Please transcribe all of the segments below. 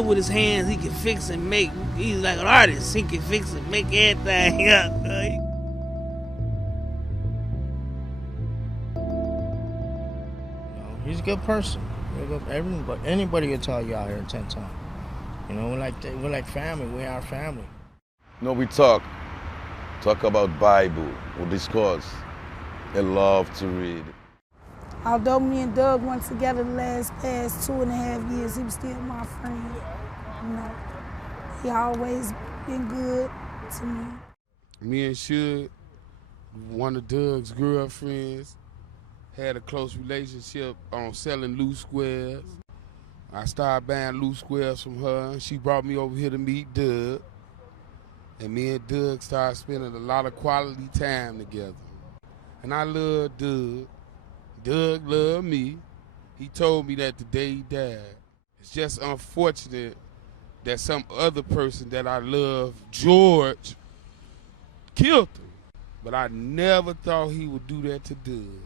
good with his hands. He can fix and make. He's like an artist. He can fix and make everything up. He's a good person. Anybody will tell you out here in 10 times. You know, we're like family. We're our family. We talk about Bible, we discuss, and love to read. Although me and Doug went together the past 2.5 years, he was still my friend. You know, he always been good to me. Me and Shug, one of Doug's girlfriends, had a close relationship on selling loose squares. I started buying loose squares from her. She brought me over here to meet Doug. And me and Doug started spending a lot of quality time together. And I love Doug. Doug loved me. He told me that the day he died. It's just unfortunate that some other person that I love, George, killed him. But I never thought he would do that to Doug.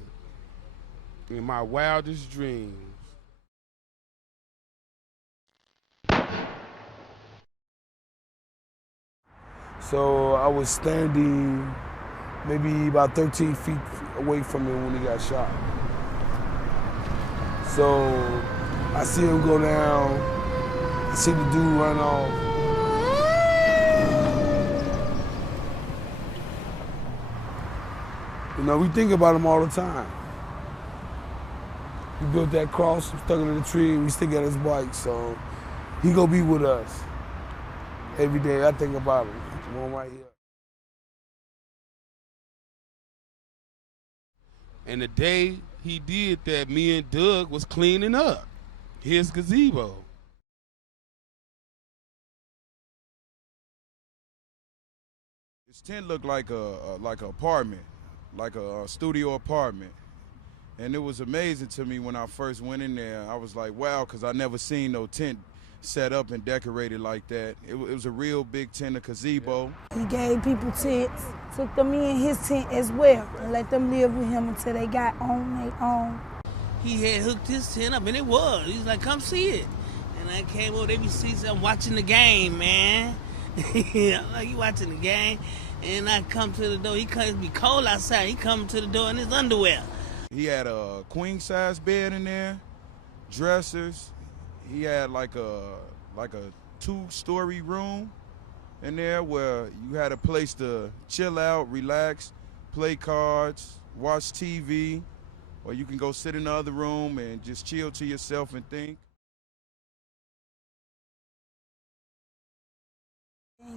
In my wildest dreams. So I was standing maybe about 13 feet away from him when he got shot. So I see him go down, I see the dude run off. You know, we think about him all the time. He built that cross, stuck it in the tree, and we stick at his bike, so he gonna be with us. Every day I think about him, the one right here. And the day he did that, me and Doug was cleaning up his gazebo. His tent looked like an apartment, like a studio apartment. And it was amazing to me when I first went in there. I was like, wow, because I never seen no tent set up and decorated like that. It was a real big tent, a gazebo. He gave people tents, took them in his tent as well, and let them live with him until they got on their own. He had hooked his tent up, and it was. He's like, come see it. And I came over, they be seeing I'm watching the game, man. I'm like, you watching the game? And I come to the door. He comes, be cold outside. He come to the door in his underwear. He had a queen-size bed in there, dressers. He had like a 2-story room in there where you had a place to chill out, relax, play cards, watch TV, or you can go sit in the other room and just chill to yourself and think.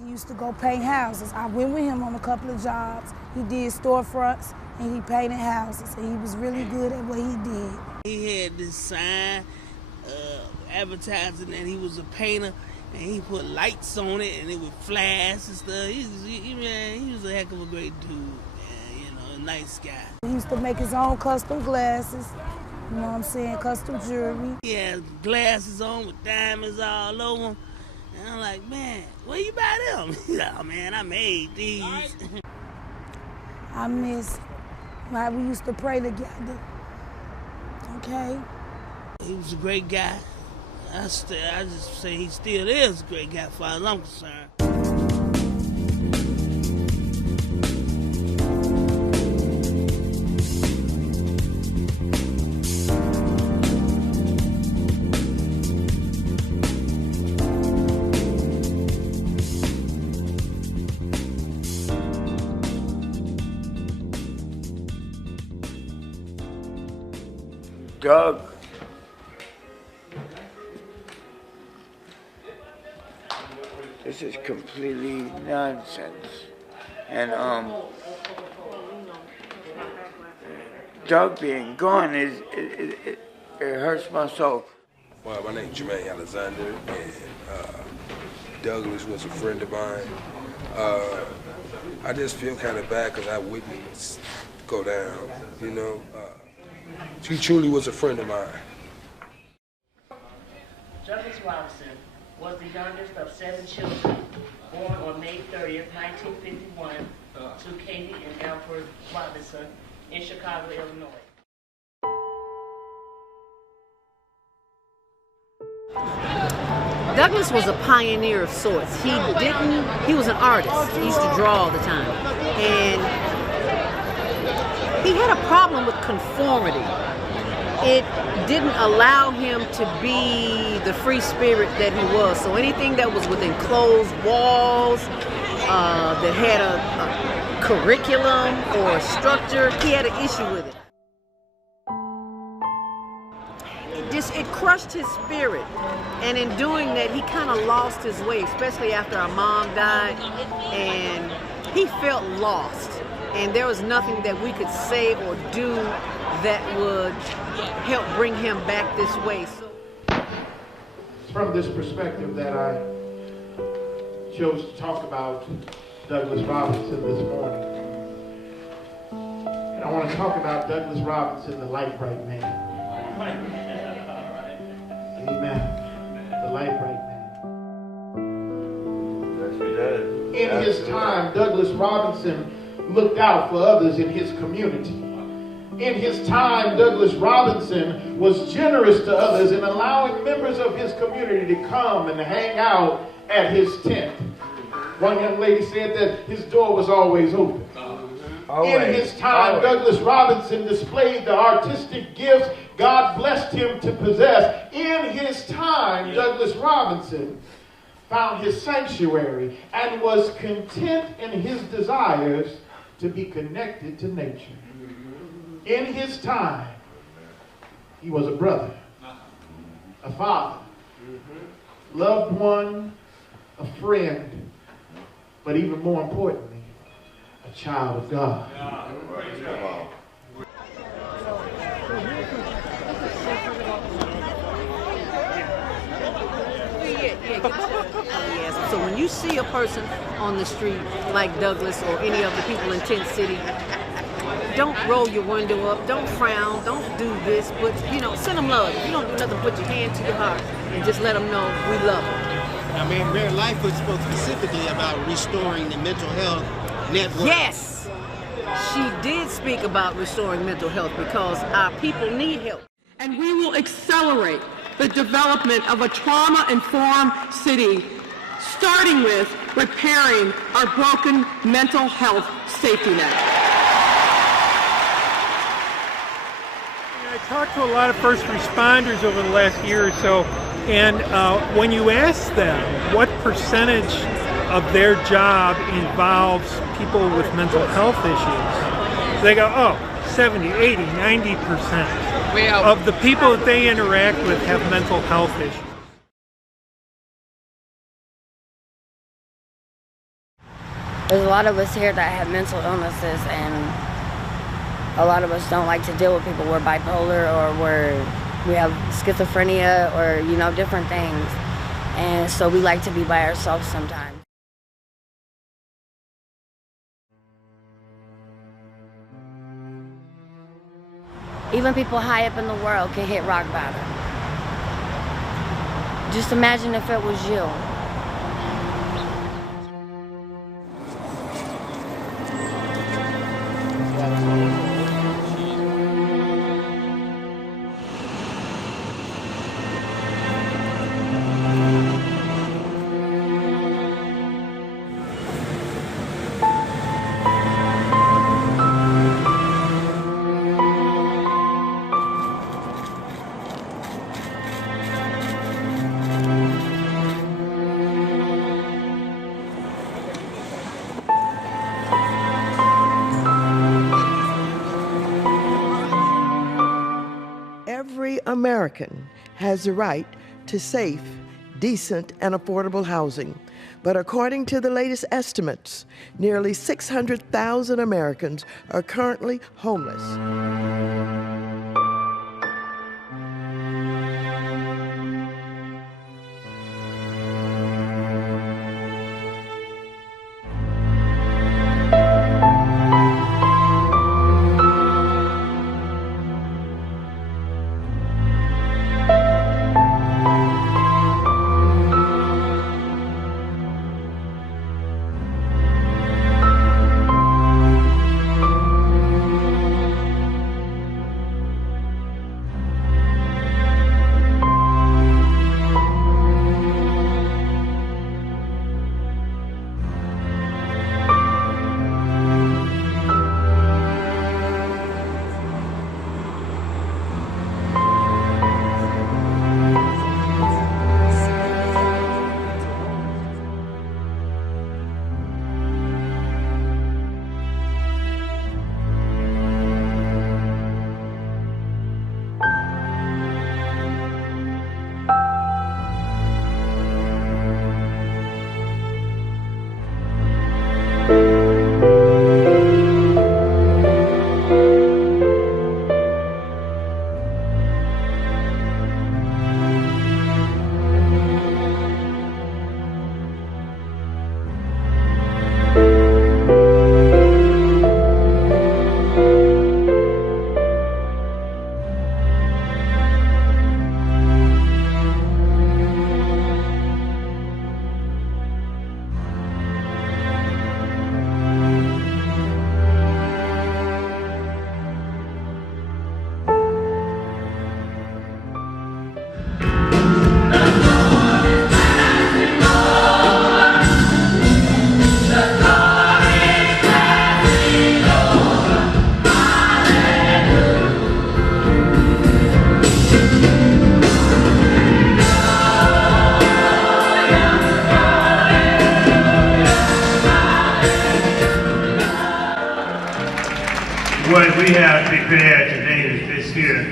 He used to go paint houses. I went with him on a couple of jobs. He did storefronts and he painted houses, and he was really good at what he did. He had this sign advertising that he was a painter, and he put lights on it, and it would flash and stuff. He was a heck of a great dude, man, you know, a nice guy. He used to make his own custom glasses, you know what I'm saying, custom jewelry. He had glasses on with diamonds all over them. And I'm like, man, where you buy them? He's like, oh, man, I made these. I miss how we used to pray together, okay? He was a great guy. I just say he still is a great guy as far as I'm concerned. Doug, this is completely nonsense. And Doug being gone it hurts my soul. Well, my name's Jermaine Alexander, and Douglas was a friend of mine. I just feel kind of bad because I witnessed go down, you know. He truly was a friend of mine. Douglas Robinson was the youngest of 7 children, born on May 30th, 1951, to Katie and Alfred Robinson in Chicago, Illinois. Douglas was a pioneer of sorts. He was an artist. He used to draw all the time. And he had a problem with conformity. It didn't allow him to be the free spirit that he was. So anything that was within closed walls, that had a curriculum or a structure, he had an issue with it. It crushed his spirit, and in doing that, he kind of lost his way, especially after our mom died, and he felt lost, and there was nothing that we could say or do that would help bring him back this way. It's from this perspective that I chose to talk about Douglas Robinson this morning. And I want to talk about Douglas Robinson, the light bright man. Amen. The light bright man. In his time, Douglas Robinson looked out for others in his community. In his time, Douglas Robinson was generous to others in allowing members of his community to come and hang out at his tent. One young lady said that his door was always open. In his time, Douglas Robinson displayed the artistic gifts God blessed him to possess. In his time, Douglas Robinson found his sanctuary and was content in his desires to be connected to nature. In his time, he was a brother, a father, loved one, a friend, but even more importantly, a child of God. Yes. So when you see a person on the street like Douglas or any of the people in Tent City, don't roll your window up, don't frown, don't do this, but send them love. If you don't do nothing, put your hand to your heart and just let them know we love them. Now, Mary Lightfoot spoke specifically about restoring the mental health network. Yes, she did speak about restoring mental health because our people need help. And we will accelerate the development of a trauma-informed city, starting with repairing our broken mental health safety net. I talked to a lot of first responders over the last year or so, and when you ask them what percentage of their job involves people with mental health issues, they go, oh, 70, 80, 90% of the people that they interact with have mental health issues. There's a lot of us here that have mental illnesses, and a lot of us don't like to deal with people. We're bipolar, or we have schizophrenia, or different things, and so we like to be by ourselves sometimes. Even people high up in the world can hit rock bottom. Just imagine if it was you. American has the right to safe, decent, and affordable housing. But according to the latest estimates, nearly 600,000 Americans are currently homeless. What we have prepared today is this here.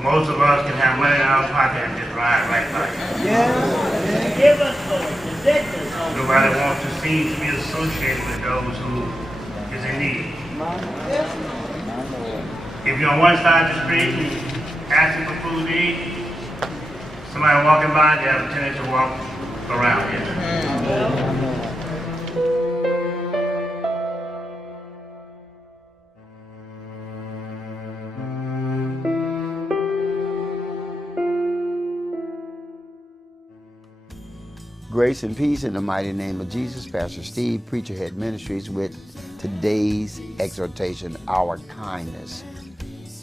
Most of us can have money in our pocket and just ride right by it. Yeah. Give us, Lord. Protect us. Nobody wants to seem to be associated with those who is in need. If you're on one side of the street asking for food to eat, somebody walking by, they have a tendency to walk around here. Grace and peace in the mighty name of Jesus. Pastor Steve, Preacherhead Ministries, with today's exhortation, our kindness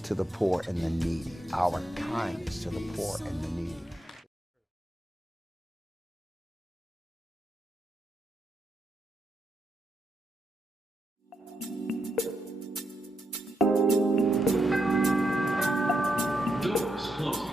to the poor and the needy. Our kindness to the poor and the needy. Doors closing.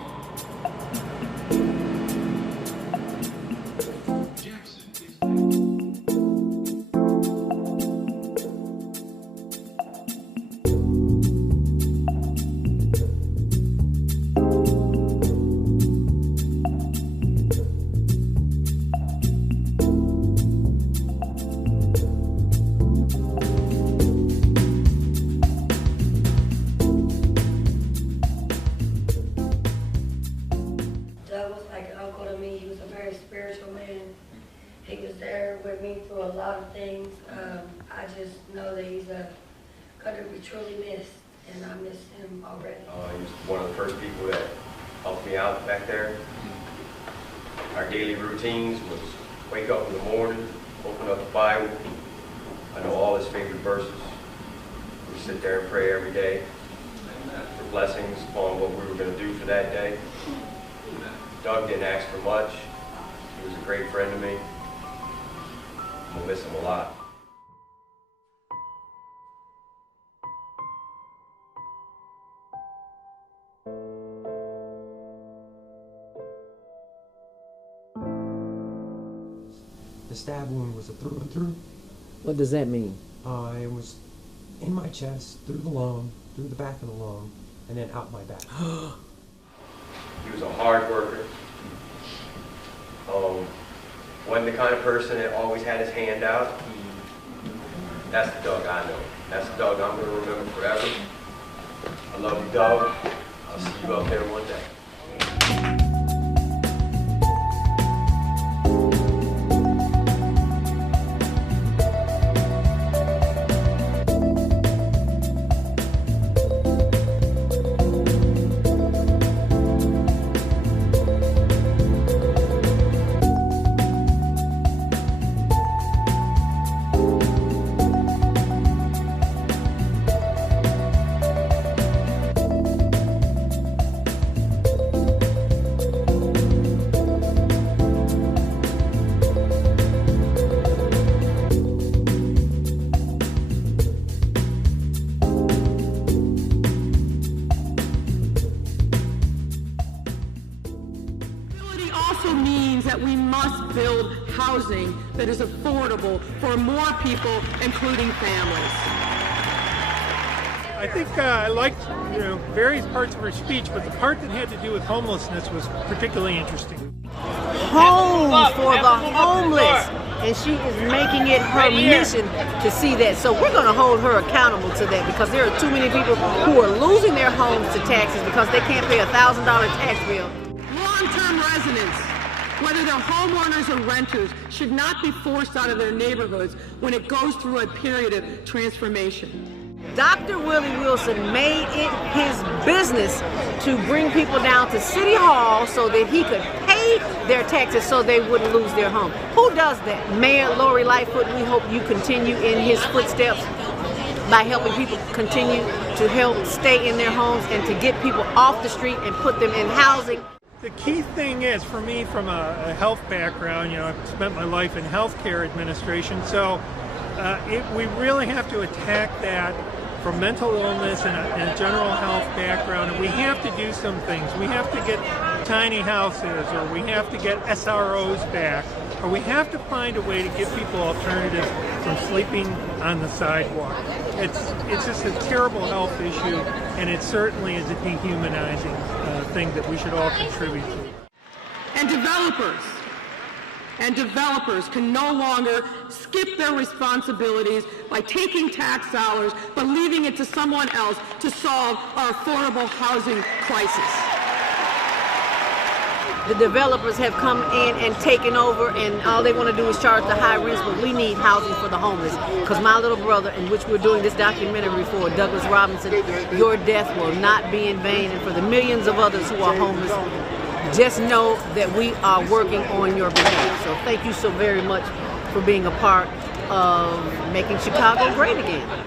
Truly missed, and I miss him already. He was one of the first people that helped me out back there. Our daily routines was wake up in the morning, open up the Bible. I know all his favorite verses. We sit there and pray every day for blessings upon what we were going to do for that day. Doug didn't ask for much. He was a great friend to me. I'm going to miss him a lot. The stab wound was a through and through. What does that mean? It was in my chest, through the lung, through the back of the lung, and then out my back. He was a hard worker. Wasn't the kind of person that always had his hand out. That's the Doug I know. That's the Doug I'm going to remember forever. I love you, Doug. I'll see you up there one day. Housing that is affordable for more people, including families. I think I liked various parts of her speech, but the part that had to do with homelessness was particularly interesting. Homes for the homeless, and she is making it her mission to see that. So we're going to hold her accountable to that, because there are too many people who are losing their homes to taxes because they can't pay a $1,000 tax bill. Long-term residents, whether they're homeowners or renters, should not be forced out of their neighborhoods when it goes through a period of transformation. Dr. Willie Wilson made it his business to bring people down to City Hall so that he could pay their taxes so they wouldn't lose their home. Who does that? Mayor Lori Lightfoot, we hope you continue in his footsteps by helping people continue to help stay in their homes and to get people off the street and put them in housing. The key thing is, for me, from a health background, I've spent my life in healthcare administration, so we really have to attack that from mental illness and a general health background, and we have to do some things. We have to get tiny houses, or we have to get SROs back. or we have to find a way to give people alternatives from sleeping on the sidewalk. It's just a terrible health issue, and it certainly is a dehumanizing thing that we should all contribute to. And developers can no longer skip their responsibilities by taking tax dollars but leaving it to someone else to solve our affordable housing crisis. The developers have come in and taken over, and all they want to do is charge the high rents, but we need housing for the homeless. Because my little brother, in which we're doing this documentary for, Douglas Robinson, your death will not be in vain. And for the millions of others who are homeless, just know that we are working on your behalf. So thank you so very much for being a part of making Chicago great again.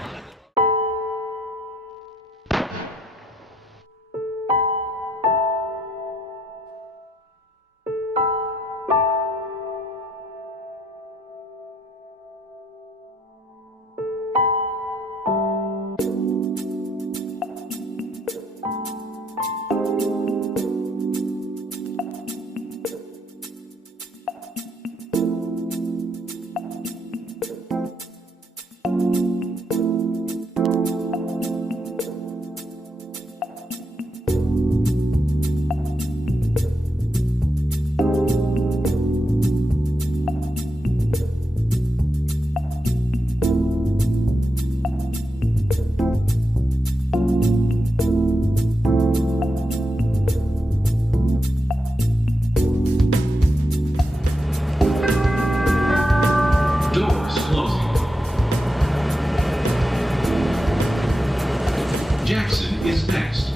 Jackson is next.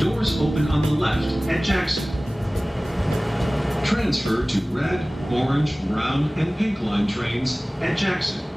Doors open on the left at Jackson. Transfer to red, orange, brown, and pink line trains at Jackson.